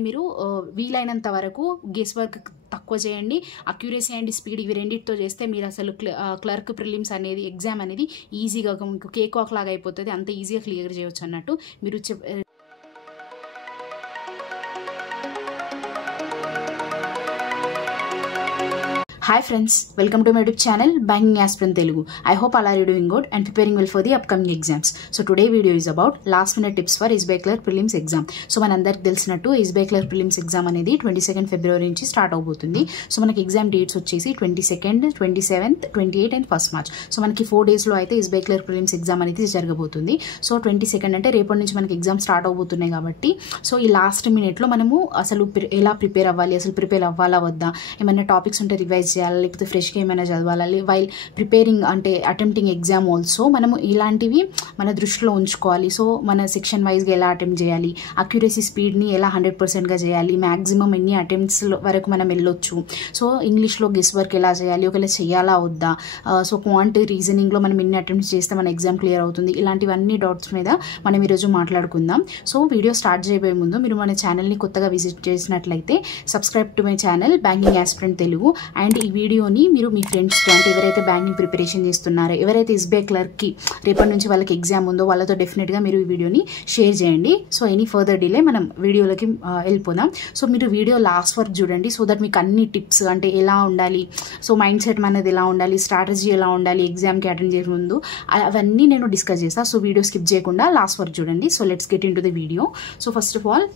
మీరు వీలైనంత వరకు గెస్ వర్క్ తక్కువ చేయండి, అక్యురసీ అండ్ స్పీడ్ ఇవి రెండింటితో చేస్తే మీరు అసలు క్లర్క్ ప్రిలిమ్స్ అనేది ఎగ్జామ్ అనేది ఈజీగా మీకు కేక్ వాక్ లాగా అయిపోతుంది, అంత ఈజీగా క్లియర్ చేయవచ్చు అన్నట్టు. మీరు Hi friends, welcome to my YouTube channel Banking Aspirant Telugu. I hope all are you doing good and preparing well for the upcoming exams. So today video is about last minute tips for SBI Clerk Prelims exam. So మనందరికి తెలిసినట్టు SBI Clerk Prelims exam అనేది 22nd February నుంచి start అవబోతుంది. So మనకి exam dates వచ్చేసి 22nd, 27th, 28th and 1st March. So మనకి 4 days లో అయితే SBI Clerk Prelims exam అనేది జరగబోతుంది. సో 22nd అంటే రేపటి నుంచి మనకి ఎగ్జామ్ స్టార్ట్ అవబోతున్నాయి కాబట్టి సో ఈ లాస్ట్ మినిట్ లో మనము అసలు ఎలా ప్రిపేర్ అవ్వాలి, అసలు ప్రిపేర్ అవ్వాలా వద్దా, ఏమైనా టాపిక్స్ ఉంటే రివైజ్ చేయాలి లేకపోతే ఫ్రెష్గా ఏమైనా చదవాలి, వైల్ ప్రిపేరింగ్ అంటే అటెంప్టింగ్ ఎగ్జామ్ ఆల్సో మనము ఇలాంటివి మన దృష్టిలో ఉంచుకోవాలి. సో మన సెక్షన్ వైజ్గా ఎలా అటెంప్ట్ చేయాలి, అక్యురసీ స్పీడ్ని ఎలా 100%గా చేయాలి, మ్యాక్సిమం ఎన్ని అటెంప్ట్స్ వరకు మనం వెళ్ళొచ్చు, సో ఇంగ్లీష్లో గెస్ వర్క్ ఎలా చేయాలి, ఒకవేళ చేయాలా వద్దా, సో క్వాంట్ రీజనింగ్లో మనం ఎన్ని అటెంప్ట్స్ చేస్తే మన ఎగ్జామ్ క్లియర్ అవుతుంది, ఇలాంటివన్నీ డౌట్స్ మీద మనం ఈరోజు మాట్లాడుకుందాం. సో వీడియో స్టార్ట్ చేయబోయే ముందు మీరు మన ఛానల్ని కొత్తగా విజిట్ చేసినట్లయితే subscribe to my channel banking aspirant Telugu. And ఈ వీడియోని మీరు మీ ఫ్రెండ్స్తో అంటే ఎవరైతే బ్యాంకింగ్ ప్రిపరేషన్ చేస్తున్నారో, ఎవరైతే SBI క్లర్క్కి రేపటి నుంచి వాళ్ళకి ఎగ్జామ్ ఉందో వాళ్ళతో డెఫినెట్గా మీరు ఈ వీడియోని షేర్ చేయండి. సో ఎనీ ఫర్దర్ డిలే మనం వీడియోలోకి వెళ్ళిపోదాం. సో మీరు వీడియో లాస్ట్ వరకు చూడండి, సో దట్ మీకు అన్ని టిప్స్ అంటే ఎలా ఉండాలి, సో మైండ్ సెట్ అనేది ఎలా ఉండాలి, స్ట్రాటజీ ఎలా ఉండాలి ఎగ్జామ్కి అటెండ్ చేసే ముందు అవన్నీ నేను డిస్కస్ చేస్తాను. సో వీడియో స్కిప్ చేయకుండా లాస్ట్ వరకు చూడండి. So let's get in to the video. So first of all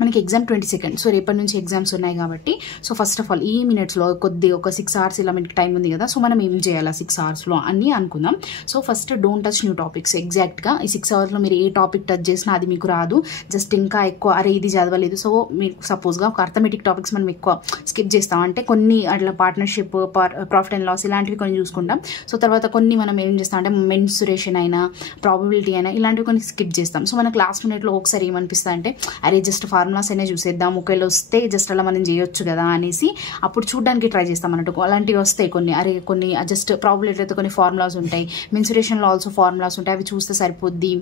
మనకి ఎగ్జామ్ 22nd, సో రేపటి నుంచి ఎగ్జామ్స్ ఉన్నాయి కాబట్టి సో ఫస్ట్ ఆఫ్ ఆల్ ఈ మినిట్స్లో ఒక 6 hours ఇలా మనకి టైం ఉంది కదా, సో మనం ఏం చేయాలి 6 hoursలో అని అనుకుందాం. So first don't touch new topics. ఎగ్జాక్ట్గా ఈ 6 hoursలో మీరు ఏ టాపిక్ టచ్ చేసినా అది మీకు రాదు, జస్ట్ ఇంకా ఎక్కువ అరే ఇది చదవలేదు. సో మీరు సపోజ్గా ఒక అర్థమెటిక్ టాపిక్స్ మనం ఎక్కువ స్కిప్ చేస్తాం, అంటే కొన్ని అట్లా పార్ట్నర్షిప్, ప్రాఫిట్ అండ్ లాస్ ఇలాంటివి కొన్ని చూసుకుంటాం. సో తర్వాత కొన్ని మనం ఏం చేస్తాం అంటే మెన్సురేషన్ అయినా, ప్రాబబిలిటీ అయినా ఇలాంటివి కొన్ని స్కిప్ చేస్తాం. సో మనకు లాస్ట్ మినిట్లో ఒకసారి ఏమనిపిస్తుంది అంటే అరే జస్ట్ ఫార్ములాస్ అయినా చూసేద్దాం, ఒకవేళ వస్తే జస్ట్ అలా మనం చేయొచ్చు కదా అనేసి అప్పుడు చూడడానికి ట్రై చేస్తాం అన్నట్టు. అలాంటివి వస్తాయి కొన్ని, అరే కొన్ని జస్ట్ ప్రాబబిలిటీ అయితే కొన్ని ఫార్ములాస్ ఉంటాయి, మెన్సురేషన్లో ఆల్సో ఫార్ములాస్ ఉంటాయి, అవి చూస్తే సరిపోద్ది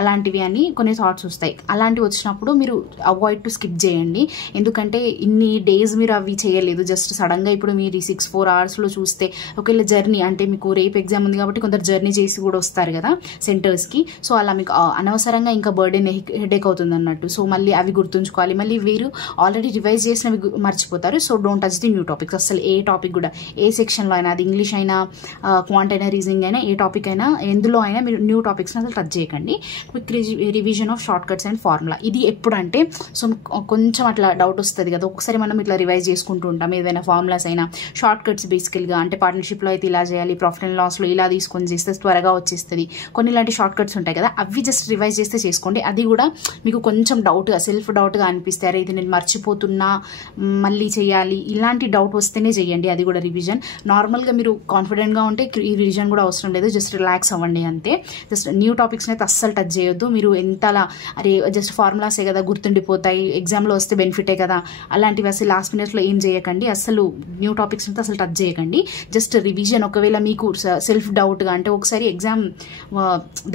అలాంటివి అని కొన్ని థాట్స్ వస్తాయి. అలాంటివి వచ్చినప్పుడు మీరు అవాయిడ్ టు స్కిప్ చేయండి, ఎందుకంటే ఇన్ని డేస్ మీరు అవి చేయలేదు, జస్ట్ సడన్గా ఇప్పుడు మీరు ఈ 4 hoursలో చూస్తే ఒకవేళ జర్నీ అంటే మీకు రేపు ఎగ్జామ్ ఉంది కాబట్టి కొందరు జర్నీ చేసి కూడా వస్తారు కదా సెంటర్స్కి, సో అలా మీకు అనవసరంగా ఇంకా బర్డెన్ హెడేక్ అవుతుంది అన్నట్టు. సో మళ్ళీ అవి గుర్తుంచుకోవాలి, మళ్ళీ వీరు ఆల్రెడీ రివైజ్ చేసినవి మర్చిపోతారు. So don't touch the new topics. అసలు ఏ టాపిక్ కూడా ఏ సెక్షన్లో అయినా, అది ఇంగ్లీష్ అయినా, క్వాంట్ అయినా, రీజనింగ్ అయినా, ఏ టాపిక్ అయినా, ఎందులో అయినా మీరు న్యూ టాపిక్స్ని అసలు టచ్ చేయకండి. Quick revision of short cuts and formula, ఇది ఎప్పుడంటే సో కొంచెం అట్లా డౌట్ వస్తుంది కదా, ఒకసారి మనం ఇట్లా రివైజ్ చేసుకుంటూ ఉంటాం ఏదైనా ఫార్ములాస్ అయినా, షార్ట్ కట్స్ బేసికల్గా అంటే పార్ట్నర్షిప్లో అయితే ఇలా చేయాలి, ప్రాఫిట్ అండ్ లాస్లో ఇలా తీసుకొని చేస్తే త్వరగా వచ్చేస్తుంది, కొన్ని ఇలాంటి షార్ట్ కట్స్ ఉంటాయి కదా, అవి జస్ట్ రివైజ్ చేస్తే చేసుకోండి. అది కూడా మీకు కొంచెం డౌట్గా, సెల్ఫ్ డౌట్గా అనిపిస్తే అరే ఇది నేను మర్చిపోతున్నా మళ్ళీ చేయాలి ఇలాంటి డౌట్ వస్తేనే చేయండి, అది కూడా రివిజన్. నార్మల్గా మీరు కాన్ఫిడెంట్గా ఉంటే ఈ రివిజన్ కూడా అవసరం లేదు, జస్ట్ రిలాక్స్ అవ్వండి అంతే. జస్ట్ న్యూ టాపిక్స్ని అయితే అస్సలు టచ్ చేయొద్దు. మీరు ఎంతలా అరే జస్ట్ ఫార్ములాసే కదా గుర్తుండిపోతాయి, ఎగ్జామ్లో వస్తే బెనిఫిటే కదా, అలాంటివి అసలు లాస్ట్ మినిట్స్లో ఏం చేయకండి, అసలు న్యూ టాపిక్స్ అయితే అసలు టచ్ చేయకండి. జస్ట్ రివిజన్, ఒకవేళ మీకు సెల్ఫ్ డౌట్గా అంటే ఒకసారి ఎగ్జామ్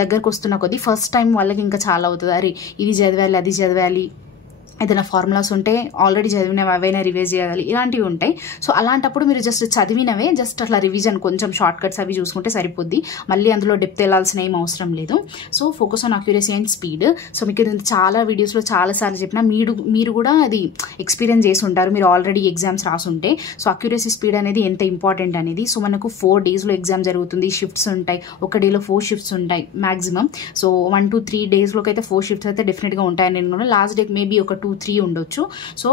దగ్గరకు వస్తున్న కొద్దీ ఫస్ట్ టైం వాళ్ళకి ఇంకా చాలా అవుతుంది, అరే ఇది చదవాలి అది చదవాలి, ఏదైనా ఫార్ములాస్ ఉంటే ఆల్రెడీ చదివినవి అవైనా రివైజ్ చేయాలి, ఇలాంటివి ఉంటాయి. సో అలాంటప్పుడు మీరు జస్ట్ చదివినవే జస్ట్ అట్లా రివిజన్ కొంచెం షార్ట్ కట్స్ అవి చూసుకుంటే సరిపోద్ది, మళ్ళీ అందులో డెప్త్ వెళ్ళాల్సిన ఏం అవసరం లేదు. So focus on accuracy and speed. So మీకు చాలా వీడియోస్లో చాలాసార్లు చెప్పిన మీరు కూడా అది ఎక్స్పీరియన్స్ చేసి ఉంటారు, మీరు ఆల్రెడీ ఎగ్జామ్స్ రాసుంటే. సో అక్యురసీ స్పీడ్ అనేది ఎంత ఇంపార్టెంట్ అనేది. సో మనకు 4 daysలో ఎగ్జామ్ జరుగుతుంది, షిఫ్ట్స్ ఉంటాయి, ఒక డేలో 4 shifts ఉంటాయి మ్యాక్సిమం. సో 1 to 3 daysలోకి అయితే 4 shifts అయితే డెఫినెట్గా ఉంటాయి. నేను లాస్ట్ డేకి మేబీ ఒక 2-3 ఉండొచ్చు. సో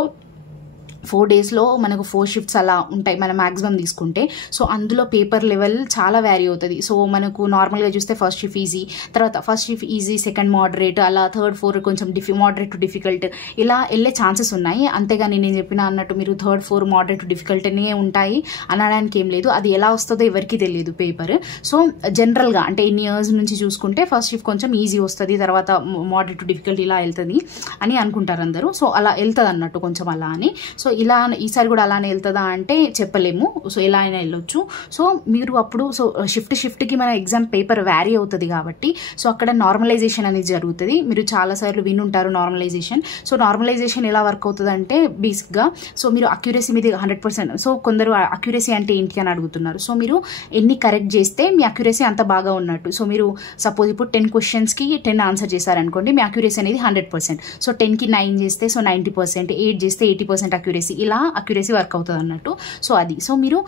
4 daysలో మనకు 4 shifts అలా ఉంటాయి మనం మ్యాక్సిమం తీసుకుంటే. సో అందులో పేపర్ లెవెల్ చాలా వ్యారీ అవుతుంది. సో మనకు నార్మల్గా చూస్తే ఫస్ట్ షిఫ్ట్ ఈజీ, తర్వాత first shift easy, second moderate, అలా థర్డ్ 4 కొంచెం మోడరేట్ టు డిఫికల్ట్ ఇలా వెళ్ళే ఛాన్సెస్ ఉన్నాయి. అంతేగాని నేను చెప్పిన అన్నట్టు మీరు థర్డ్ 4 మోడరేట్ టు డిఫికల్ట్ అనే ఉంటాయి అనడానికి ఏం లేదు, అది ఎలా వస్తుందో ఎవరికి తెలియదు పేపర్. సో జనరల్గా అంటే ఇన్ని ఇయర్స్ నుంచి చూసుకుంటే ఫస్ట్ షిఫ్ట్ కొంచెం ఈజీ వస్తుంది, తర్వాత మోడరేట్ టు డిఫికల్ట్ ఇలా వెళ్తుంది అని అనుకుంటారు అందరూ. సో అలా వెళ్తుంది అన్నట్టు కొంచెం అలా అని. సో ఇలా ఈసారి కూడా అలానే వెళ్తుందా అంటే చెప్పలేము. సో ఎలా అయినా వెళ్ళొచ్చు. సో మీరు అప్పుడు సో షిఫ్ట్కి మన ఎగ్జామ్ పేపర్ వ్యారీ అవుతుంది కాబట్టి సో అక్కడ నార్మలైజేషన్ అనేది జరుగుతుంది. మీరు చాలాసార్లు వినుంటారు నార్మలైజేషన్. సో నార్మలైజేషన్ ఎలా వర్క్ అవుతుంది అంటే బేసిక్గా సో మీరు అక్యురసీ మీద 100%. సో కొందరు అక్యురసీ అంటే ఏంటి అని అడుగుతున్నారు. సో మీరు ఎన్ని కరెక్ట్ చేస్తే మీ అక్యురసీ అంత బాగా ఉన్నట్టు. సో మీరు సపోజ్ ఇప్పుడు 10 క్వశ్చన్స్కి 10 ఆన్సర్ చేశారనుకోండి, మీ అక్యురసీ అనేది 100%. సో 10కి 9 చేస్తే సో 90%, 8 చేస్తే 80% అక్యురసీ. ఇలా అక్యురసీ వర్క్ అవుతుంది అన్నట్టు. సో అది సో మీరు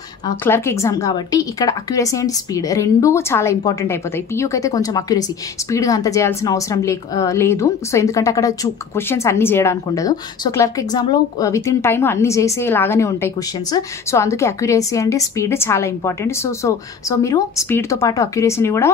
క్లర్క్ ఎగ్జామ్ కాబట్టి ఇక్కడ అక్యురసీ అండ్ స్పీడ్ రెండు చాలా ఇంపార్టెంట్ అయిపోతాయి. పియూకి అయితే కొంచెం అక్యురసీ స్పీడ్గా అంత చేయాల్సిన అవసరం లేదు. సో ఎందుకంటే అక్కడ క్వశ్చన్స్ అన్ని చేయడానికి ఉండదు. సో క్లర్క్ ఎగ్జామ్లో విత్ ఇన్ టైమ్ అన్ని చేసేలాగానే ఉంటాయి క్వశ్చన్స్. సో అందుకే అక్యురసీ అండ్ స్పీడ్ చాలా ఇంపార్టెంట్. సో మీరు స్పీడ్తో పాటు అక్యురసీని కూడా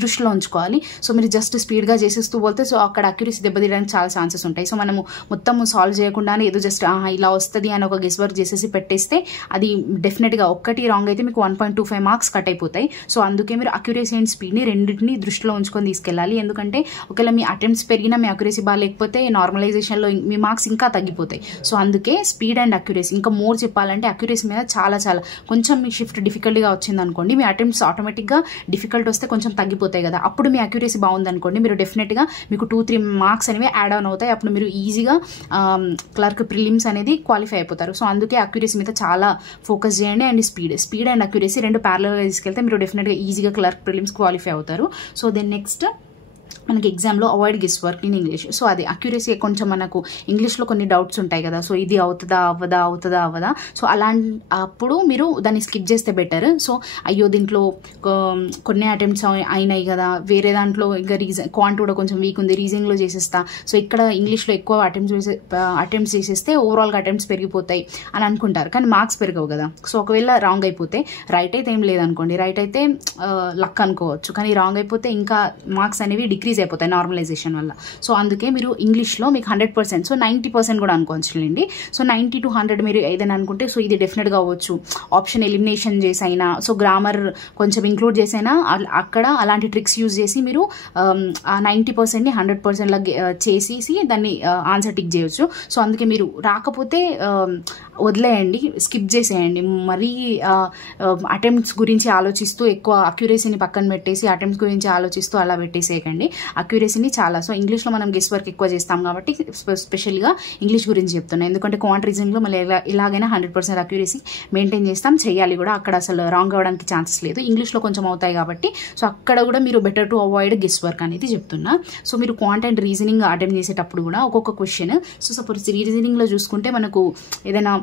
దృష్టిలో ఉంచుకోవాలి. సో మీరు జస్ట్ స్పీడ్గా చేసేస్తూ పోతే సో అక్కడ అక్యురసీ దెబ్బతీయడానికి చాలా ఛాన్సెస్ ఉంటాయి. సో మనము మొత్తం సాల్వ్ చేయకుండానే ఏదో జస్ట్ ఇలా వస్తుంది అని ఒక గెస్ వర్క్ చేసేసి పెట్టేస్తే అది డెఫినెట్గా ఒక్కటి రాంగ్ అయితే మీకు 1.25 మార్క్స్ కట్ అయిపోతాయి. సో అందుకే మీరు అక్యురసీ అండ్ స్పీడ్ని రెండింటిని దృష్టిలో ఉంచుకొని తీసుకెళ్ళాలి. ఎందుకంటే ఒకవేళ మీ అటెంప్ట్స్ పెరిగినా మీ అక్యురసీ బాగాలేకపోతే నార్మలైజేషన్లో మీ మార్క్స్ ఇంకా తగ్గిపోతాయి. సో అందుకే స్పీడ్ అండ్ అక్యురసీ. ఇంకా మోర్ చెప్పాలంటే అక్యురసీ మీద చాలా కొంచెం మీ షిఫ్ట్ డిఫికల్ట్గా వచ్చింది అనుకోండి, మీ అటెంప్ట్స్ ఆటోమేటిక్గా డిఫికల్ట్ వస్తే కొంచెం తగ్గిపోతాయి కదా. అప్పుడు మీ అక్యురసీ బాగుందనుకోండి, మీరు డెఫినెట్గా మీకు 2-3 మార్క్స్ అనేవి యాడ్ ఆన్ అవుతాయి. అప్పుడు మీరు ఈజీగా క్లర్క్ ప్రిలిమ్స్ అనేది క్వాలిఫై అయిపోతారు. సో అందుకే అక్యురసీ మీద చాలా ఫోకస్ చేయండి. అండ్ స్పీడ్ అండ్ అక్యురసీ రెండు ప్యారలల్గా తీసుకెళ్తే మీరు డెఫినెట్గా ఈజీగా క్లర్క్ ప్రిలిమ్స్ క్వాలిఫై అవుతారు. సో దెన్ నెక్స్ట్ మనకి ఎగ్జామ్లో avoid guess work in English. So అది అక్యురసీ కొంచెం మనకు ఇంగ్లీష్లో కొన్ని డౌట్స్ ఉంటాయి కదా. సో ఇది అవుతుందా అవ్వదా. సో అప్పుడు మీరు దాన్ని స్కిప్ చేస్తే బెటర్. సో అయ్యో దీంట్లో కొన్ని అటెంప్ట్స్ అయినాయి కదా, వేరే దాంట్లో ఇంకా క్వాంట్ కూడా కొంచెం వీక్ ఉంది, రీజనింగ్లో చేసేస్తా. సో ఇక్కడ ఇంగ్లీష్లో ఎక్కువ అటెంప్ట్స్ చేసేస్తే ఓవరాల్గా అటెంప్ట్స్ పెరిగిపోతాయి అని అనుకుంటారు, కానీ మార్క్స్ పెరగవు కదా. సో ఒకవేళ రాంగ్ అయిపోతే, రైట్ అయితే ఏం లేదనుకోండి, రైట్ అయితే లక్ అనుకోవచ్చు, కానీ రాంగ్ అయిపోతే ఇంకా మార్క్స్ అనేవి డిక్రీజ్ అయిపోతాయి నార్మలైజేషన్ వల్ల. సో అందుకే మీరు ఇంగ్లీష్లో మీకు 100%, సో 90% కూడా అనుకోవచ్చులేండి. సో 90 to 100 మీరు ఏదైనా అనుకుంటే సో ఇది డెఫినెట్గా అవ్వచ్చు. ఆప్షన్ ఎలిమినేషన్ చేసైనా, సో గ్రామర్ కొంచెం ఇంక్లూడ్ చేసైనా అక్కడ అలాంటి ట్రిక్స్ యూజ్ చేసి మీరు ఆ 90%ని 100% చేసేసి దాన్ని ఆన్సర్ టిక్ చేయొచ్చు. సో అందుకే మీరు రాకపోతే వదిలేయండి, స్కిప్ చేసేయండి. మరీ అటెంప్ట్స్ గురించి ఆలోచిస్తూ ఎక్కువ అక్యురసీని పక్కన పెట్టేసి అటెంప్ట్స్ గురించి ఆలోచిస్తూ అలా పెట్టేసేయకండి. అక్యురసీని చాలా సో ఇంగ్లీష్లో మనం గెస్ వర్క్ ఎక్కువ చేస్తాం కాబట్టి స్పెషల్గా ఇంగ్లీష్ గురించి చెప్తున్నాను. ఎందుకంటే క్వాంట్ రీజనింగ్లో మళ్ళీ ఇలాగైనా 100% అక్యురసీ మెయింటైన్ చేస్తాం, చేయాలి కూడా. అక్కడ అసలు రాంగ్ అవ్వడానికి ఛాన్సెస్ లేదు. ఇంగ్లీష్లో కొంచెం అవుతాయి కాబట్టి సో అక్కడ కూడా మీరు better to avoid guess work అనేది చెప్తున్నా. సో మీరు క్వాంట్ అండ్ రీజనింగ్ అటెంప్ట్ చేసేటప్పుడు కూడా ఒక్కొక్క క్వశ్చన్, సో సపోజ్ రీజనింగ్లో చూసుకుంటే మనకు ఏదైనా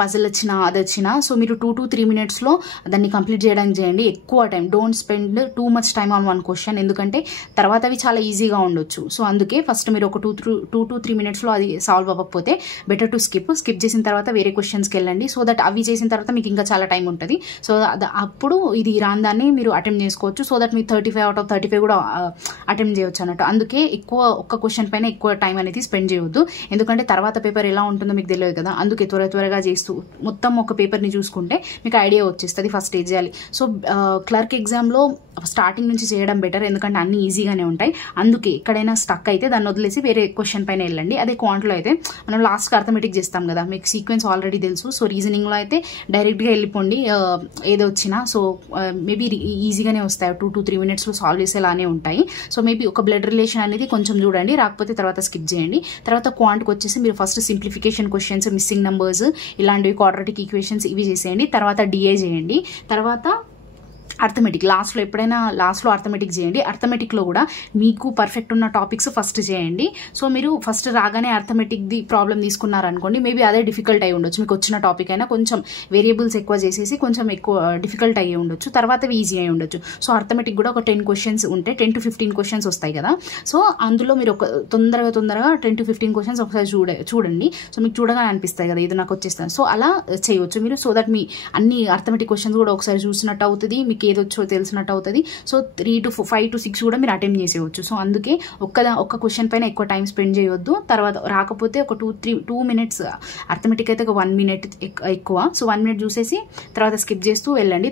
పజిల్ వచ్చినా అది వచ్చినా సో మీరు 2 to 3 మినిట్స్లో దాన్ని కంప్లీట్ చేయడానికి చేయండి. ఎక్కువ time, don't spend too much time on one question, ఎందుకంటే తర్వాత అవి చాలా ఈజీగా ఉండొచ్చు. సో అందుకే ఫస్ట్ మీరు ఒక 2 to 3 మినిట్స్లో అది సాల్వ్ అవ్వకపోతే బెటర్ టు స్కిప్ చేసిన తర్వాత వేరే క్వశ్చన్స్కి వెళ్ళండి. సో దట్ అవి చేసిన తర్వాత మీకు ఇంకా చాలా టైం ఉంటుంది. సో అప్పుడు ఇది రాని దాన్ని మీరు అటెంప్ట్ చేసుకోవచ్చు. సో దట్ మీరు 35 out of 35 కూడా అటెంప్ట్ చేయవచ్చు అన్నట్టు. అందుకే ఒక్క క్వశ్చన్ పైన ఎక్కువ టైం అనేది స్పెండ్ చేయవద్దు, ఎందుకంటే తర్వాత పేపర్ ఎలా ఉంటుందో మీకు తెలియదు కదా. అందుకే త్వరగా చేస్తూ మొత్తం ఒక పేపర్ని చూసుకుంటే మీకు ఐడియా వచ్చేస్తుంది ఫస్ట్ ఏం చేయాలి. సో క్లర్క్ ఎగ్జామ్లో స్టార్టింగ్ నుంచి చేయడం బెటర్, ఎందుకంటే అన్ని ఈజీగానే ఉంటాయి. అందుకే ఎక్కడైనా స్టక్ అయితే దాన్ని వదిలేసి వేరే క్వశ్చన్ పైన వెళ్ళండి. అదే క్వాంట్లో అయితే మనం లాస్ట్కి అర్థమెటిక్ చేస్తాం కదా, మీకు సీక్వెన్స్ ఆల్రెడీ తెలుసు. సో రీజనింగ్లో అయితే డైరెక్ట్గా వెళ్ళిపోండి, ఏదో వచ్చినా. సో మేబీ ఈజీగానే వస్తాయి, 2 to 3 మినిట్స్లో సాల్వ్ చేసేలానే ఉంటాయి. సో మేబీ ఒక బ్లడ్ రిలేషన్ అనేది కొంచెం చూడండి, రాకపోతే తర్వాత స్కిప్ చేయండి. తర్వాత క్వాంట్కి వచ్చేసి మీరు first simplification questions, missing numbers, ఇలాంటివి క్వాడ్రాటిక్ ఈక్వేషన్స్ ఇవి చేసేయండి. తర్వాత డిఏ చేయండి. తర్వాత అర్థమెటిక్ లాస్ట్లో అర్థమెటిక్ చేయండి. అర్థమెటిక్లో కూడా మీకు పర్ఫెక్ట్ ఉన్న టాపిక్స్ ఫస్ట్ చేయండి. సో మీరు ఫస్ట్ రాగానే అర్థమెటిక్ది ప్రాబ్లం తీసుకున్నారనుకోండి, మేబీ అదే డిఫికల్ట్ అయి ఉండొచ్చు. మీకు వచ్చిన టాపిక్ అయినా కొంచెం వేరియబుల్స్ ఎక్కువ చేసేసి కొంచెం ఎక్కువ డిఫికల్ట్ అయ్యి ఉండొచ్చు, తర్వాత ఈజీ అయి ఉండొచ్చు. సో అర్థమెటిక్ కూడా ఒక 10 క్వశ్చన్స్ ఉంటే 10 to 15 క్వశ్చన్స్ వస్తాయి కదా. సో అందులో మీరు ఒక తొందరగా 10 to 15 క్వశ్చన్స్ ఒకసారి చూడండి. సో మీకు చూడగానే అనిపిస్తాయి కదా ఇది నాకు వచ్చేస్తాను. సో అలా చేయవచ్చు మీరు. సో దట్ మీ అన్ని అర్థమెటిక్ క్వశ్చన్స్ కూడా ఒకసారి చూసినట్టు అవుతుంది. మీకు ఏదొచ్చో తెలిసినట్టు అవుతుంది. సో 3 to 5 to 6 కూడా మీరు అటెంప్ట్ చేసేయచ్చు. సో అందుకే ఒక్క క్వశ్చన్ పైన ఎక్కువ టైం స్పెండ్ చేయొద్దు. తర్వాత రాకపోతే ఒక 2 minutes, అర్థమెటిక్ అయితే ఒక 1 minute ఎక్కువ. సో 1 minute చూసేసి తర్వాత స్కిప్ చేస్తూ వెళ్ళండి.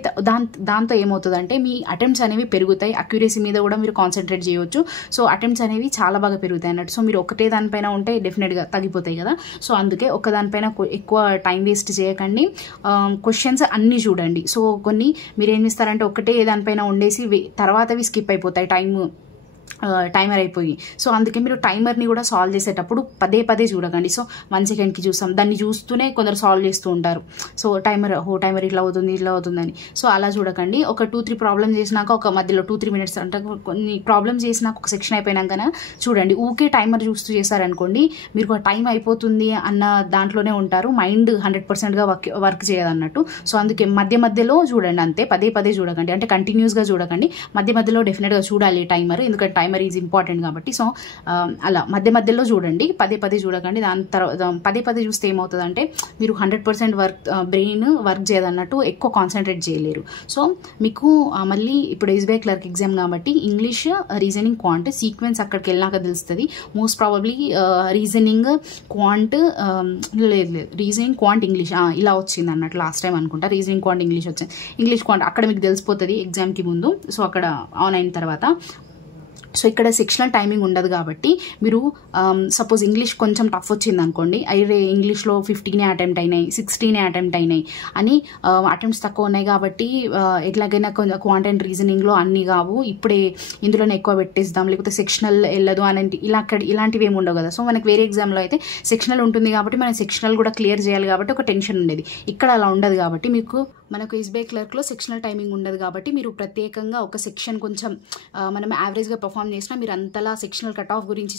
దాంతో ఏమవుతుందంటే మీ అటెంప్ట్స్ అనేవి పెరుగుతాయి, అక్యురసీ మీద కూడా మీరు కాన్సన్ట్రేట్ చేయొచ్చు. సో అటెంప్ట్స్ అనేవి చాలా బాగా పెరుగుతాయి అన్నట్టు. సో మీరు ఒకటే దానిపైన ఉంటే డెఫినెట్గా తగ్గిపోతాయి కదా. సో అందుకే ఒక్క దానిపైన ఎక్కువ టైం వేస్ట్ చేయకండి, క్వశ్చన్స్ అన్నీ చూడండి. సో కొన్ని మీరు ఏం చేస్తారంటే ఒకటే దానిపైన ఉండేసి తర్వాతవి స్కిప్ అయిపోతాయి టైమర్ అయిపోయి. సో అందుకే మీరు టైమర్ని కూడా సాల్వ్ చేసేటప్పుడు పదే చూడకండి. సో 1 సెకండ్కి చూస్తాం, దాన్ని చూస్తూనే కొందరు సాల్వ్ చేస్తూ ఉంటారు. సో టైమర్ ఇట్లా అవుతుందని. సో అలా చూడకండి. ఒక 2-3 ప్రాబ్లమ్ చేసినాక ఒక మధ్యలో 2-3 minutes అంటే కొన్ని ప్రాబ్లమ్స్ చేసినాక ఒక సెక్షన్ అయిపోయినాకనే చూడండి. ఊకే టైమర్ చూస్తూ చేశారనుకోండి, మీరు టైం అయిపోతుంది అన్న దాంట్లోనే ఉంటారు, మైండ్ 100%గా వర్క్ చేయదన్నట్టు. సో అందుకే మధ్యలో చూడండి, అంతే పదే చూడకండి, అంటే కంటిన్యూస్గా చూడకండి. మధ్యలో డెఫినెట్గా చూడాలి టైమర్, ఎందుకంటే టైమర్ ఈజ్ ఇంపార్టెంట్ కాబట్టి. సో అలా మధ్యలో చూడండి, పదే చూడకండి. దాని తర్వాత పదే చూస్తే ఏమవుతుందంటే మీరు 100% బ్రెయిన్ వర్క్ చేయదన్నట్టు, ఎక్కువ కాన్సన్ట్రేట్ చేయలేరు. సో మీకు మళ్ళీ ఇప్పుడు ఎస్బీఐ క్లర్క్ ఎగ్జామ్ కాబట్టి ఇంగ్లీష్, రీజనింగ్, క్వాంట్ సీక్వెన్స్ అక్కడికి వెళ్ళాక తెలుస్తుంది. మోస్ట్ ప్రాబబ్లీ రీజనింగ్, క్వాంట్ లేదు రీజనింగ్, క్వాంట్, ఇంగ్లీష్ ఇలా వచ్చింది అన్నట్టు లాస్ట్ టైం అనుకుంటా. రీజనింగ్, క్వాంట్, ఇంగ్లీష్ వచ్చింది. ఇంగ్లీష్, క్వాంట్ అక్కడ మీకు తెలిసిపోతుంది ఎగ్జామ్కి ముందు. సో అక్కడ ఆన్ అయిన తర్వాత సో ఇక్కడ సెక్షనల్ టైమింగ్ ఉండదు కాబట్టి మీరు సపోజ్ ఇంగ్లీష్ కొంచెం టఫ్ వచ్చింది అనుకోండి, అయితే ఇంగ్లీష్లో 15 అటెంప్ట్ అయినాయి, 16 అటెంప్ట్ అయినాయి అని అటెంప్ట్స్ తక్కువ ఉన్నాయి కాబట్టి ఎట్లాగైనా కొంచెం క్వాంట్ అండ్ రీజనింగ్లో అన్నీ కావు, ఇప్పుడే ఇందులోనే ఎక్కువ పెట్టేద్దాం, లేకపోతే సెక్షనల్ వెళ్ళదు అని ఇలాంటివి ఏమి ఉండవు కదా. సో మనకి వేరే ఎగ్జామ్లో అయితే సెక్షనల్ ఉంటుంది కాబట్టి మనం సెక్షనల్ కూడా క్లియర్ చేయాలి కాబట్టి ఒక టెన్షన్ ఉండేది. ఇక్కడ అలా ఉండదు కాబట్టి మనకు ఎస్బీఐ క్లర్క్లో సెక్షనల్ టైమింగ్ ఉండదు కాబట్టి మీరు ప్రత్యేకంగా ఒక సెక్షన్ కొంచెం మనం యావరేజ్గా పర్ఫామ్ చేసినా మీరు అంతలా సెక్షనల్ కట్ ఆఫ్ గురించి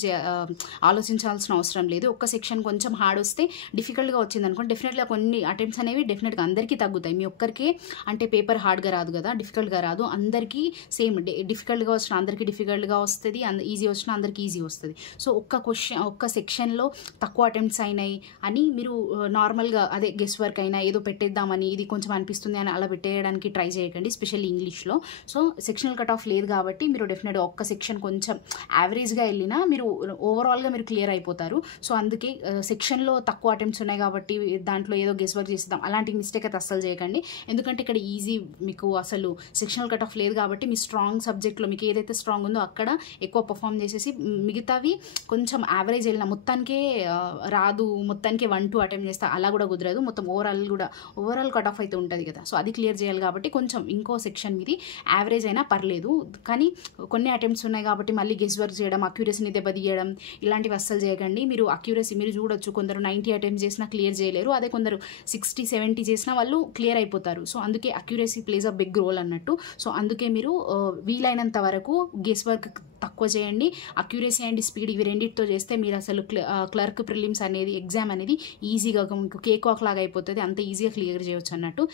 ఆలోచించాల్సిన అవసరం లేదు. ఒక్క సెక్షన్ కొంచెం హార్డ్ వస్తే డిఫికల్ట్గా వచ్చింది అనుకోండి, డెఫినెట్గా కొన్ని అటెంప్ట్స్ అనేవి డెఫినెట్గా అందరికీ తగ్గుతాయి. మీ ఒక్కరికే అంటే పేపర్ హార్డ్గా రాదు కదా, డిఫికల్ట్గా రాదు, అందరికీ సేమ్ డిఫికల్ట్గా వచ్చిన అందరికీ డిఫికల్ట్గా వస్తుంది, ఈజీ వచ్చినా అందరికీ ఈజీ వస్తుంది. సో ఒక్క సెక్షన్లో తక్కువ అటెంప్ట్స్ అయినాయి అని మీరు నార్మల్గా అదే గెస్ వర్క్ అయినా ఏదో పెట్టేద్దామని ఇది కొంచెం అనిపిస్తుంది అని అలా పెట్టేయడానికి ట్రై చేయకండి, స్పెషల్లీ ఇంగ్లీష్లో. సో సెక్షనల్ కట్ ఆఫ్ లేదు కాబట్టి మీరు డెఫినెట్గా ఒక్క సెక్షన్ కొంచెం యావరేజ్గా వెళ్ళినా మీరు ఓవరాల్గా మీరు క్లియర్ అయిపోతారు. సో అందుకే సెక్షన్లో తక్కువ అటెంప్ట్స్ ఉన్నాయి కాబట్టి దాంట్లో ఏదో గెస్ వర్క్ చేస్తాం అలాంటి మిస్టేక్ అయితే అస్సలు చేయకండి. ఎందుకంటే ఇక్కడ ఈజీ మీకు అసలు సెక్షనల్ కట్ ఆఫ్ లేదు కాబట్టి మీ స్ట్రాంగ్ సబ్జెక్ట్లో మీకు ఏదైతే స్ట్రాంగ్ ఉందో అక్కడ ఎక్కువ పర్ఫామ్ చేసేసి మిగతావి కొంచెం యావరేజ్ వెళ్ళిన మొత్తానికే రాదు, మొత్తానికే 1-2 అటెంప్ట్ చేస్తా అలా కూడా కుదరదు, మొత్తం ఓవరాల్ కట్ ఆఫ్ అయితే ఉంటుంది కదా. సో అది క్లియర్ చేయాలి కాబట్టి కొంచెం ఇంకో సెక్షన్ మీది యావరేజ్ అయినా పర్లేదు, కానీ కొన్ని అటెంప్ట్స్ ఉన్నాయి కాబట్టి మళ్ళీ గెస్ వర్క్ చేయడం, అక్యురసీని దెబ్బతీయడం ఇలాంటివి అస్సలు చేయకండి. మీరు అక్యురసీ మీరు చూడొచ్చు, కొందరు 90 అటెంప్ట్స్ చేసినా క్లియర్ చేయలేరు, అదే కొందరు 60-70 చేసినా వాళ్ళు క్లియర్ అయిపోతారు. సో అందుకే accuracy plays a big role అన్నట్టు. సో అందుకే మీరు వీలైనంత వరకు గెస్ వర్క్ తక్కువ చేయండి, అక్యురసీ అండ్ స్పీడ్ ఇవి రెండింటితో చేస్తే మీరు అసలు క్లర్క్ ప్రిలిమ్స్ అనేది ఎగ్జామ్ అనేది ఈజీగా మీకు కేక్ వాక్ లాగా అయిపోతుంది, అంత ఈజీగా క్లియర్ చేయవచ్చు అన్నట్టు.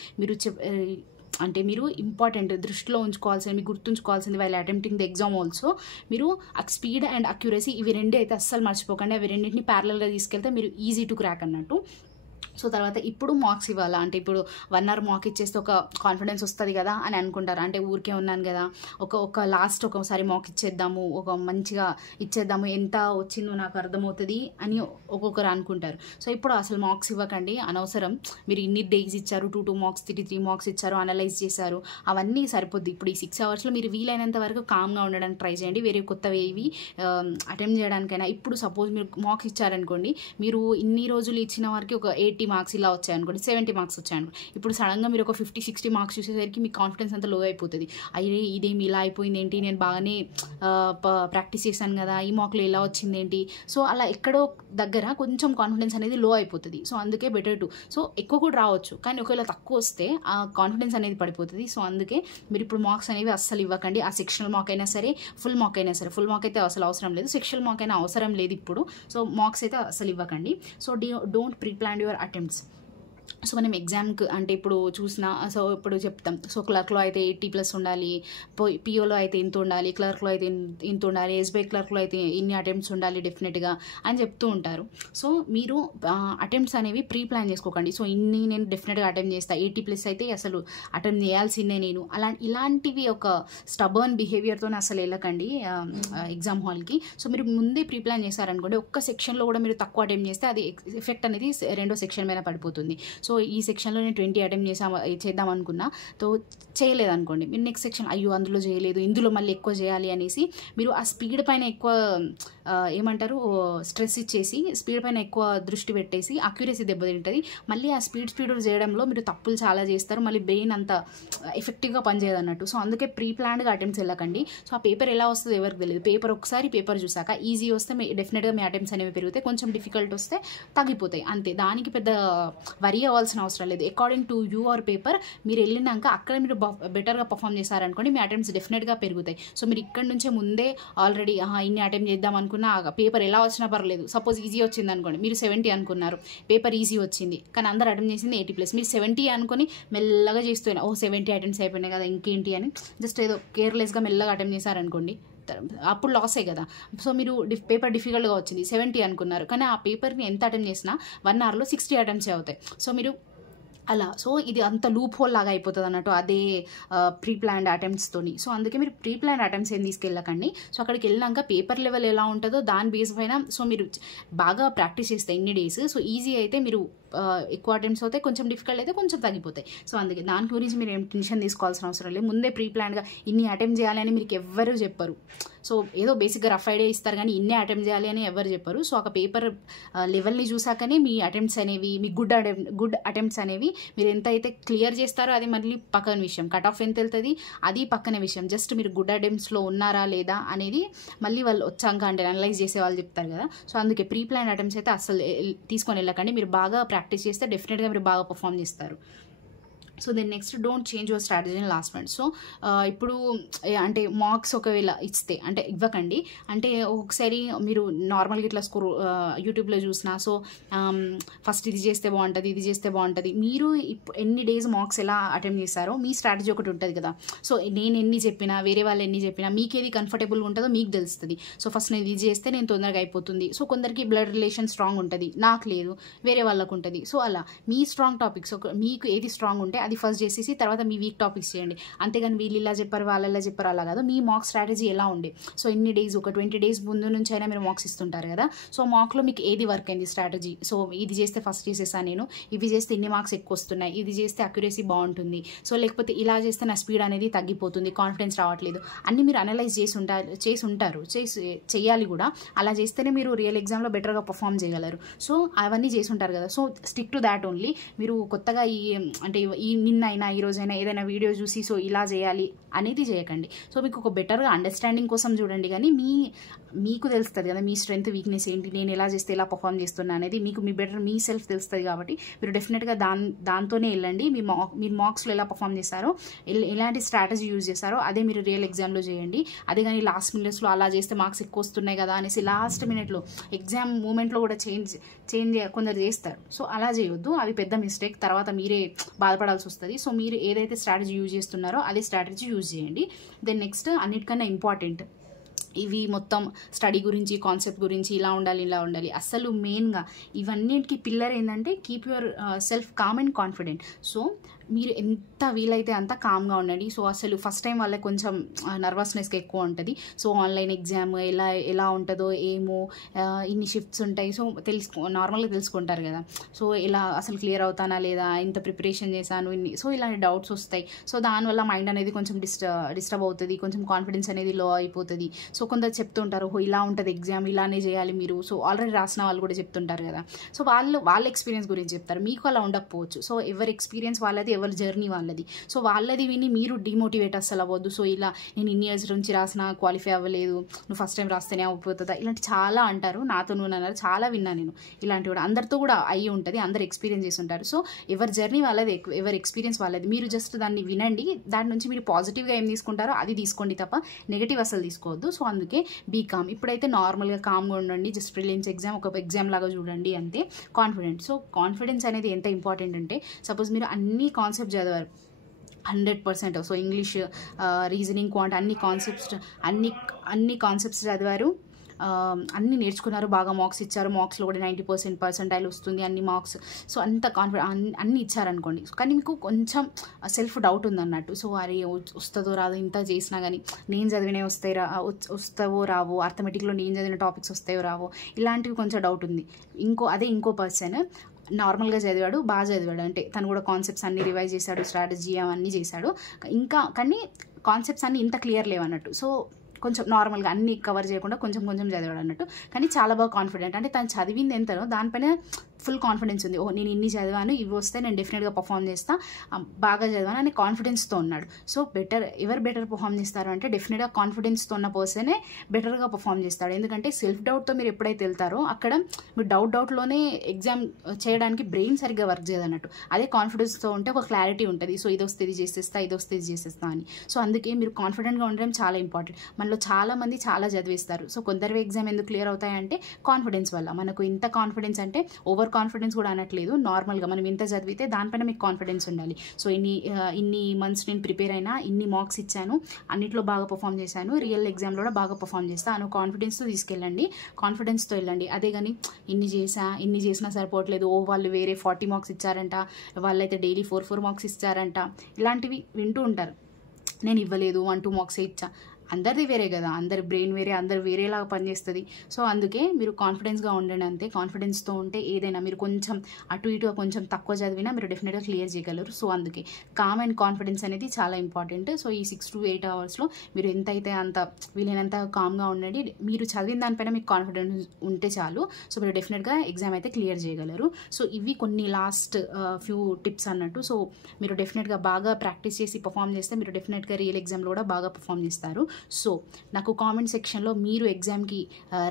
మీరు ఇంపార్టెంట్ దృష్టిలో ఉంచుకోవాల్సింది, మీకు గుర్తుంచుకోవాల్సింది while attempting the exam also మీరు స్పీడ్ అండ్ అక్యురసీ ఇవి రెండే అయితే అస్సలు మర్చిపోకండి. అవి రెండింటిని ప్యారలల్గా తీసుకెళ్తే మీరు ఈజీ టు క్రాక్ అన్నట్టు. సో తర్వాత ఇప్పుడు మార్క్స్ ఇవ్వాలా అంటే ఇప్పుడు 1 hour మాక్ ఇచ్చేస్తే ఒక కాన్ఫిడెన్స్ వస్తుంది కదా అని అనుకుంటారు, అంటే ఊరికే ఉన్నాను కదా ఒక లాస్ట్ ఒకసారి మాక్ ఇచ్చేద్దాము, ఒక మంచిగా ఇచ్చేద్దాము, ఎంత వచ్చిందో నాకు అర్థమవుతుంది అని ఒక్కొక్కరు అనుకుంటారు. సో ఇప్పుడు అసలు మార్క్స్ ఇవ్వకండి, అనవసరం. మీరు ఇన్ని డేస్ ఇచ్చారు, 2 మార్క్స్ 3 మార్క్స్ ఇచ్చారు, అనలైజ్ చేశారు, అవన్నీ సరిపోద్ది. ఇప్పుడు ఈ 6 hours మీరు వీలైనంత వరకు కామ్గా ఉండడానికి ట్రై చేయండి, వేరే కొత్తవి ఏవి అటెంప్ట్ చేయడానికైనా. ఇప్పుడు సపోజ్ మీరు మార్క్స్ ఇచ్చారనుకోండి, మీరు ఇన్ని రోజులు ఇచ్చిన వారికి ఒక 80 మార్క్స్ ఇలా వచ్చాయనుకోండి, 70 మార్క్స్ వచ్చాయనుకోండి, ఇప్పుడు సడన్గా మీరు ఒక 50-60 మార్క్స్ చూసేసరికి మీ కాన్ఫిడెన్స్ అంతా లో అయిపోతుంది. అయ్యే ఇదేమి ఇలా అయిపోయింది ఏంటి, నేను బాగానే ప్రాక్టీస్ చేశాను కదా, ఈ మార్కులు ఇలా వచ్చింది ఏంటి. సో అలా ఎక్కడో దగ్గర కొంచెం కాన్ఫిడెన్స్ అనేది లో అయిపోతుంది. సో అందుకే బెటర్ టు సో ఎక్కువ కూడా రావచ్చు, కానీ ఒకవేళ తక్కువ వస్తే ఆ కాన్ఫిడెన్స్ అనేది పడిపోతుంది. సో అందుకే మీరు ఇప్పుడు మార్క్స్ అనేవి అస్సలు ఇవ్వకండి. ఆ సెక్షనల్ మార్క్ అయినా సరే, ఫుల్ మార్క్ అయినా సరే, ఫుల్ మార్క్ అయితే అసలు అవసరం లేదు, సెక్షనల్ మార్క్ అయినా అవసరం లేదు ఇప్పుడు. సో మార్క్స్ అయితే అసలు ఇవ్వకండి. So don't pre plan your attempts. So మనం ఎగ్జామ్కి అంటే ఇప్పుడు చూసినా సో ఇప్పుడు చెప్తాం సో క్లర్క్లో అయితే 80+ ఉండాలి, పిఓలో అయితే ఇంత ఉండాలి, క్లర్క్లో అయితే ఇంత ఉండాలి, ఎస్బీఐ క్లర్క్లో అయితే ఇన్ని అటెంప్ట్స్ ఉండాలి డెఫినెట్గా అని చెప్తూ ఉంటారు. సో మీరు అటెంప్ట్స్ అనేవి ప్రీ ప్లాన్ చేసుకోకండి. సో ఇన్ని నేను డెఫినెట్గా అటెంప్ట్ చేస్తాను, 80+ అయితే అసలు అటెంప్ట్ చేయాల్సిందే నేను ఇలాంటివి ఒక స్టబర్న్ బిహేవియర్తో అసలు వెళ్ళకండి ఎగ్జామ్ హాల్కి. సో మీరు ముందే ప్రీ ప్లాన్ చేశారనుకోండి, ఒక్క సెక్షన్లో కూడా మీరు తక్కువ అటెంప్ట్ చేస్తే అది ఎఫెక్ట్ అనేది రెండో సెక్షన్ మీద పడిపోతుంది. సో ఈ సెక్షన్లో నేను 20 అటెంప్ట్ చేద్దాం అనుకున్నా, సో చేయలేదనుకోండి, మీరు నెక్స్ట్ సెక్షన్ అయ్యో అందులో చేయలేదు, ఇందులో మళ్ళీ ఎక్కువ చేయాలి అనేసి మీరు ఆ స్పీడ్ పైన ఎక్కువ ఏమంటారు స్ట్రెస్ ఇచ్చేసి స్పీడ్ పైన ఎక్కువ దృష్టి పెట్టేసి అక్యురసీ దెబ్బతింటుంది. మళ్ళీ ఆ స్పీడ్ చేయడంలో మీరు తప్పులు చాలా చేస్తారు, మళ్ళీ బ్రెయిన్ అంత ఎఫెక్టివ్గా పనిచేయదు అన్నట్టు. సో అందుకే ప్రీ ప్లాన్డ్గా అటెంప్ట్స్ వెళ్ళకండి. సో ఆ పేపర్ ఎలా వస్తుందో ఎవరికి తెలియదు. పేపర్ చూసాక ఈజీ వస్తే డెఫినెట్గా మీ అటెంప్ట్స్ అనేవి పెరుగుతాయి, కొంచెం డిఫికల్ట్ వస్తే తగ్గిపోతాయి అంతే. దానికి పెద్ద వరీ అవ్వాల్సిన అవసరం లేదు. అకార్డింగ్ టు యువర్ పేపర్ మీరు వెళ్ళినాక అక్కడ మీరు బెటర్గా పర్ఫామ్ చేశారనుకోండి, మీ అటెంప్ట్స్ డెఫినెట్గా పెరుగుతాయి. సో మీరు ఇక్కడ నుంచే ముందే ఆల్రెడీ ఇన్ని అటెంప్ట్ చేద్దాం అనుకున్నా పేపర్ ఎలా వచ్చినా పర్లేదు, సపోజ్ ఈజీ వచ్చింది అనుకోండి, మీరు 70 అనుకున్నారు, పేపర్ ఈజీ వచ్చింది కానీ అందరు అటెంప్ట్ చేసింది 80+, మీరు 70 అనుకుని మెల్లగా చేస్తున్నా 70 అటెంప్ట్స్ అయిపోయినాయి కదా ఇంకేంటి అని జస్ట్ ఏదో కేర్లెస్గా మెల్లగా అటెంప్ట్ చేశారనుకోండి, అప్పుడు లాసే కదా. సో మీరు పేపర్ డిఫికల్ట్గా వచ్చింది 70 అనుకున్నారు, కానీ ఆ పేపర్ని ఎంత అటెంప్ట్ చేసినా 1 అవర్లో 60 అటెంప్ట్స్ అవుతాయి. సో మీరు అలా సో ఇది అంత లూప్ హోల్ లాగా అయిపోతుంది అన్నట్టు అదే ప్రీ ప్లాన్డ్ అటెంప్ట్స్తోని. సో అందుకే మీరు ప్రీ ప్లాన్డ్ అటెంప్ట్స్ ఏం తీసుకెళ్ళకండి. సో అక్కడికి వెళ్ళినాక పేపర్ లెవెల్ ఎలా ఉంటుందో దాని బేస్ పైన సో మీరు బాగా ప్రాక్టీస్ చేస్తే ఇన్ని డేస్, సో ఈజీ అయితే మీరు ఎక్కువ అటెంప్ట్స్ అవుతాయి, కొంచెం డిఫికల్ట్ అయితే కొంచెం తగ్గిపోతాయి. సో అందుకే దాని గురించి మీరు ఏం టెన్షన్ తీసుకోవాల్సిన అవసరం లేదు. ముందే ప్రీ ప్లాన్డ్గా ఇన్ని అటెంప్ట్ చేయాలి అని మీకు ఎవ్వరూ చెప్పరు. సో ఏదో బేసిక్గా రఫ్ ఐడియా ఇస్తారు కానీ ఇన్నే అటెంప్ట్ చేయాలి అని ఎవరు చెప్పరు. సో ఒక పేపర్ లెవెల్ని చూసాకనే మీ అటెంప్ట్స్ అనేవి మీ గుడ్ అటెంప్ట్స్ అనేవి మీరు ఎంత అయితే క్లియర్ చేస్తారో అది మళ్ళీ పక్కన విషయం, కట్ ఆఫ్ ఎంత వెళ్తుంది అది పక్కన విషయం. జస్ట్ మీరు గుడ్ అటెంప్ట్స్లో ఉన్నారా లేదా అనేది మళ్ళీ వాళ్ళు వచ్చాక అంటే అనలైజ్ చేసే వాళ్ళు చెప్తారు కదా. సో అందుకే ప్రీ ప్లాన్ అటెంప్ట్స్ అయితే అసలు తీసుకొని వెళ్ళకండి. మీరు బాగా ప్రాక్టీస్ చేస్తే డెఫినెట్గా మీరు బాగా పర్ఫామ్ చేస్తారు. So then next don't change your strategy in last minute. So ఇప్పుడు అంటే మార్క్స్ ఒకవేళ ఇస్తే అంటే ఇవ్వకండి. అంటే ఒకసారి మీరు నార్మల్గా ఇట్లా యూట్యూబ్లో చూసినా సో ఫస్ట్ ఇది చేస్తే బాగుంటుంది ఇది చేస్తే బాగుంటుంది, మీరు ఎన్ని డేస్ మార్క్స్ ఎలా అటెంప్ట్ చేస్తారో మీ స్ట్రాటజీ ఒకటి ఉంటుంది కదా. సో నేను ఎన్ని చెప్పినా వేరే వాళ్ళు ఎన్ని చెప్పినా మీకు ఏది కంఫర్టబుల్ ఉంటుందో మీకు తెలుస్తుంది. సో ఫస్ట్ నేను ఇది చేస్తే నేను తొందరగా అయిపోతుంది. సో కొందరికి బ్లడ్ రిలేషన్ స్ట్రాంగ్ ఉంటుంది, నాకు లేదు, వేరే వాళ్ళకు ఉంటుంది. సో అలా మీ స్ట్రాంగ్ టాపిక్స్ మీకు ఏది స్ట్రాంగ్ ఉంటే అది ఫస్ట్ చేసేసి తర్వాత మీ వీక్ టాపిక్స్ చేయండి. అంతేగాని వీళ్ళు ఇలా చెప్పారు వాళ్ళు ఇలా చెప్పారు అలా కాదు. మీ మార్క్ స్ట్రాటజీ ఎలా ఉండే సో ఎన్ని డేస్ ఒక 20 డేస్ ముందు నుంచి అయినా మీరు మార్క్స్ ఇస్తుంటారు కదా. సో మార్క్లో మీకు ఏది వర్క్ అయింది స్ట్రాటజీ, సో ఇది చేస్తే ఫస్ట్ చేసేసాను నేను, ఇవి చేస్తే ఇన్ని మార్క్స్ ఎక్కువ వస్తున్నాయి, ఇది చేస్తే అక్యురసీ బాగుంటుంది, సో లేకపోతే ఇలా చేస్తే నా స్పీడ్ అనేది తగ్గిపోతుంది, కాన్ఫిడెన్స్ రావట్లేదు అన్నీ మీరు అనలైజ్ చేసి ఉంటారు చేయాలి కూడా. అలా చేస్తేనే మీరు రియల్ ఎగ్జామ్లో బెటర్గా పర్ఫామ్ చేయగలరు. సో అవన్నీ చేసి ఉంటారు కదా. So stick to that only. మీరు కొత్తగా అంటే నిన్న అయినా ఈ రోజైనా ఏదైనా వీడియో చూసి సో ఇలా చేయాలి అనేది చేయకండి. సో మీకు ఒక బెటర్గా అండర్స్టాండింగ్ కోసం చూడండి, కానీ మీకు తెలుస్తుంది కదా మీ స్ట్రెంత్ వీక్నెస్ ఏంటి, నేను ఎలా చేస్తే ఎలా పర్ఫామ్ చేస్తున్నా అనేది మీ సెల్ఫ్ తెలుస్తుంది. కాబట్టి మీరు డెఫినెట్గా దాంతోనే వెళ్ళండి. మీరు మార్క్స్లో ఎలా పర్ఫామ్ చేస్తారో ఎలాంటి స్ట్రాటజీ యూజ్ చేస్తారో అదే మీరు రియల్ ఎగ్జామ్లో చేయండి. అదే కానీ లాస్ట్ మినిట్స్లో అలా చేస్తే మార్క్స్ ఎక్కువ వస్తున్నాయి కదా అనేసి లాస్ట్ మినిట్లో ఎగ్జామ్ మూమెంట్లో కూడా చేంజ్ కొందరు చేస్తారు. సో అలా చేయొద్దు, అది పెద్ద మిస్టేక్, తర్వాత మీరే బాధపడాల్సి వస్తుంది. సో మీరు ఏదైతే స్ట్రాటజీ యూజ్ చేస్తున్నారో అదే స్ట్రాటజీ యూజ్ చేయండి. దెన్ నెక్స్ట్ అన్నిటికన్నా ఇంపార్టెంట్ ఇవి మొత్తం స్టడీ గురించి కాన్సెప్ట్ గురించి ఇలా ఉండాలి అసలు మెయిన్గా ఇవన్నిటికీ పిల్లర్ ఏంటంటే keep yourself calm and confident. So మీరు ఎంత వీలైతే అంత కామ్గా ఉండండి. సో అసలు ఫస్ట్ టైం వాళ్ళకి కొంచెం నర్వస్నెస్గా ఎక్కువ ఉంటుంది. సో ఆన్లైన్ ఎగ్జామ్ ఎలా ఉంటుందో ఏమో, ఇన్ని షిఫ్ట్స్ ఉంటాయి, సో నార్మల్గా తెలుసుకుంటారు కదా. సో ఇలా అసలు క్లియర్ అవుతానా లేదా, ఇంత ప్రిపరేషన్ చేశాను సో ఇలాంటి డౌట్స్ వస్తాయి. సో దానివల్ల మైండ్ అనేది కొంచెం డిస్టర్బ్ అవుతుంది, కొంచెం కాన్ఫిడెన్స్ అనేది లో అయిపోతుంది. సో కొందరు చెప్తుంటారు ఇలా ఉంటుంది ఎగ్జామ్ ఇలానే చేయాలి మీరు, సో ఆల్రెడీ రాసిన వాళ్ళు కూడా చెప్తుంటారు కదా. సో వాళ్ళ ఎక్స్పీరియన్స్ గురించి చెప్తారు, మీకు అలా ఉండకపోవచ్చు. సో ఎవరి ఎక్స్పీరియన్స్ వాళ్ళది, ఎవరి జర్నీ వాళ్ళది. సో వాళ్ళది విని మీరు డిమోటివేట్ అసలు అవ్వద్దు. సో ఇలా నేను ఇన్ని ఇయర్స్ నుంచి రాసిన క్వాలిఫై అవ్వలేదు, నువ్వు ఫస్ట్ టైం రాస్తేనే అయిపోతుందా, ఇలాంటి చాలా అంటారు. నాతో అన్నారు, చాలా విన్నా నేను ఇలాంటి కూడా. అందరితో కూడా అయ్యి ఉంటుంది, అందరు ఎక్స్పీరియన్స్ చేసి ఉంటారు. సో ఎవరి జర్నీ వాళ్ళది, ఎవరి ఎక్స్పీరియన్స్ వాళ్ళది. మీరు జస్ట్ దాన్ని వినండి, దాని నుంచి మీరు పాజిటివ్గా ఏం తీసుకుంటారో అది తీసుకోండి తప్ప నెగిటివ్ అసలు తీసుకోవద్దు. సో అందుకే బీ కామ్. ఇప్పుడైతే నార్మల్గా కామ్గా ఉండండి, జస్ట్ ప్రిలిమ్స్ ఎగ్జామ్ ఒక ఎగ్జామ్ లాగా చూడండి అంతే. కాన్ఫిడెంట్. సో కాన్ఫిడెన్స్ అనేది ఎంత ఇంపార్టెంట్ అంటే, సపోజ్ మీరు అన్ని కాన్సెప్ట్ చదివారు 100%. సో ఇంగ్లీష్, రీజనింగ్, క్వాంట్ అన్ని కాన్సెప్ట్స్ చదివారు, అన్నీ నేర్చుకున్నారు, బాగా మార్క్స్ ఇచ్చారు, మార్క్స్లో కూడా 90% పర్సెంటైల్ వస్తుంది, అన్ని మార్క్స్. సో అంత అన్నీ ఇచ్చారనుకోండి, కానీ మీకు కొంచెం సెల్ఫ్ డౌట్ ఉందన్నట్టు. సో అరే వస్తుందో రాదో, ఇంత చేసినా కానీ నేను చదివినవి వస్తావో రావో, అర్థమెటిక్లో నేను చదివిన టాపిక్స్ వస్తాయో రావో, ఇలాంటివి కొంచెం డౌట్ ఉంది. ఇంకో పర్సన్ నార్మల్గా చదివాడు, బాగా చదివాడు, అంటే తను కూడా కాన్సెప్ట్స్ అన్నీ రివైజ్ చేశాడు, స్ట్రాటజీ అవన్నీ చేశాడు, కానీ కాన్సెప్ట్స్ అన్నీ ఇంత క్లియర్ లేవన్నట్టు. సో కొంచెం నార్మల్గా అన్నీ కవర్ చేయకుండా కొంచెం చదివాడు అన్నట్టు, కానీ చాలా బాగా కాన్ఫిడెంట్. అంటే తను చదివింది ఎంతనో దానిపైన ఫుల్ కాన్ఫిడెన్స్ ఉంది. నేను ఇన్ని చదివాను, ఇవి వస్తే నేను డెఫినెట్గా పర్ఫామ్ చేస్తాను, బాగా చదివాను అనే కాన్ఫిడెన్స్తో ఉన్నాడు. సో ఎవరు బెటర్ పర్ఫామ్ చేస్తారు అంటే డెఫినెట్గా కాన్ఫిడెన్స్తో ఉన్న పర్సనే బెటర్గా పర్ఫామ్ చేస్తాడు. ఎందుకంటే సెల్ఫ్ డౌట్తో మీరు ఎప్పుడైతే వెళ్తారో అక్కడ మీరు డౌట్లోనే ఎగ్జామ్ చేయడానికి బ్రెయిన్ సరిగ్గా వర్క్ చేయదన్నట్టు. అదే కాన్ఫిడెన్స్తో ఉంటే ఒక క్లారిటీ ఉంటుంది. సో ఇది వస్తే ఇది చేసేస్తా అని. సో అందుకే మీరు కాన్ఫిడెంట్గా ఉండడం చాలా ఇంపార్టెంట్. మనలో చాలామంది చాలా చదివేస్తారు. సో కొందరు ఎగ్జామ్ ఎందుకు క్లియర్ అవుతాయంటే కాన్ఫిడెన్స్ వల్ల. మనకు ఇంత కాన్ఫిడెన్స్ అంటే ఓవర్ కాన్ఫిడెన్స్ కూడా అనట్లేదు, నార్మల్గా మనం ఇంత చదివితే దానిపైన మీకు కాన్ఫిడెన్స్ ఉండాలి. సో ఇన్ని మంత్స్ నేను ప్రిపేర్ అయినా, ఇన్ని మార్క్స్ ఇచ్చాను, అన్నిట్లో బాగా పర్ఫామ్ చేశాను, రియల్ ఎగ్జామ్లో కూడా బాగా పర్ఫామ్ చేస్తాను కాన్ఫిడెన్స్తో తీసుకెళ్ళండి, కాన్ఫిడెన్స్తో వెళ్ళండి. అదే కానీ ఇన్ని చేసినా సరిపోవట్లేదు, వాళ్ళు వేరే 40 మార్క్స్ ఇచ్చారంట, వాళ్ళైతే డైలీ 4 మార్క్స్ ఇచ్చారంట, ఇలాంటివి వింటూ ఉంటారు. నేను ఇవ్వలేదు, 1-2 మార్క్సే ఇచ్చా. అందరిది వేరే కదా, అందరి బ్రెయిన్ వేరే, అందరు వేరేలాగా పనిచేస్తుంది. సో అందుకే మీరు కాన్ఫిడెన్స్గా ఉండండి అంతే. కాన్ఫిడెన్స్తో ఉంటే ఏదైనా మీరు కొంచెం అటు ఇటు కొంచెం తక్కువ చదివినా మీరు డెఫినెట్గా క్లియర్ చేయగలరు. సో అందుకే కామ్ అండ్ కాన్ఫిడెన్స్ అనేది చాలా ఇంపార్టెంట్. సో ఈ 6 to 8 అవర్స్లో మీరు ఎంతైతే అంత వీలైనంత కామ్గా ఉండండి. మీరు చదివిన దానిపైన మీకు కాన్ఫిడెన్స్ ఉంటే చాలు. సో మీరు డెఫినెట్గా ఎగ్జామ్ అయితే క్లియర్ చేయగలరు. సో ఇవి కొన్ని లాస్ట్ ఫ్యూ టిప్స్ అన్నట్టు. సో మీరు డెఫినెట్గా బాగా ప్రాక్టీస్ చేసి పర్ఫామ్ చేస్తే మీరు డెఫినెట్గా రియల్ ఎగ్జామ్లో కూడా బాగా పర్ఫామ్ చేస్తారు. సో నాకు కామెంట్ సెక్షన్లో మీరు ఎగ్జామ్కి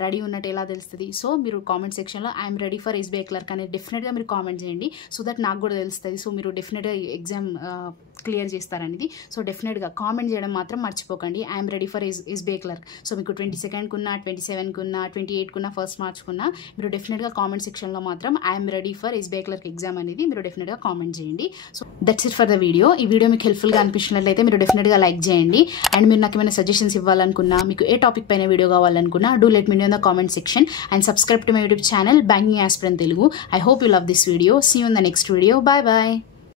రెడీ ఉన్నట్టు ఎలా తెలుస్తుంది? సో మీరు కామెంట్ సెక్షన్లో I'm ready for SBI clerk అనేది డెఫినెట్గా మీరు కామెంట్ చేయండి. సో దట్ నాకు కూడా తెలుస్తుంది. సో మీరు డెఫినెట్గా ఎగ్జామ్ క్లియర్ చేస్తారనేది. సో డెఫినెట్గా కామెంట్ చేయడం మాత్రం మర్చిపోకండి. I'm ready for SBI clerk. So మీకు 22nd 27th 28th first March మీరు డెఫినెట్గా కామెంట్ సెక్షన్లో మాత్రం I'm ready for SBI clerk exam అనేది మీరు డెఫినెట్గా కామెంట్ చేయండి. So that's it for the video. ఈ వీడియో మీకు హెల్ప్ఫుల్గా అనిపించినట్లయితే మీరు డెఫినెట్గా లైక్ చేయండి. అండ్ మీరు నాకు ఏమైనా సజెషన్స్ ఇవ్వాలనుకున్నా, మీకు ఏ టాపిక్ పైన వీడియో కావాలనుకున్నా, do let me know in the comment section and subscribe to my YouTube channel banking aspirant Telugu. I hope you love this video. See you in the next video. Bye bye.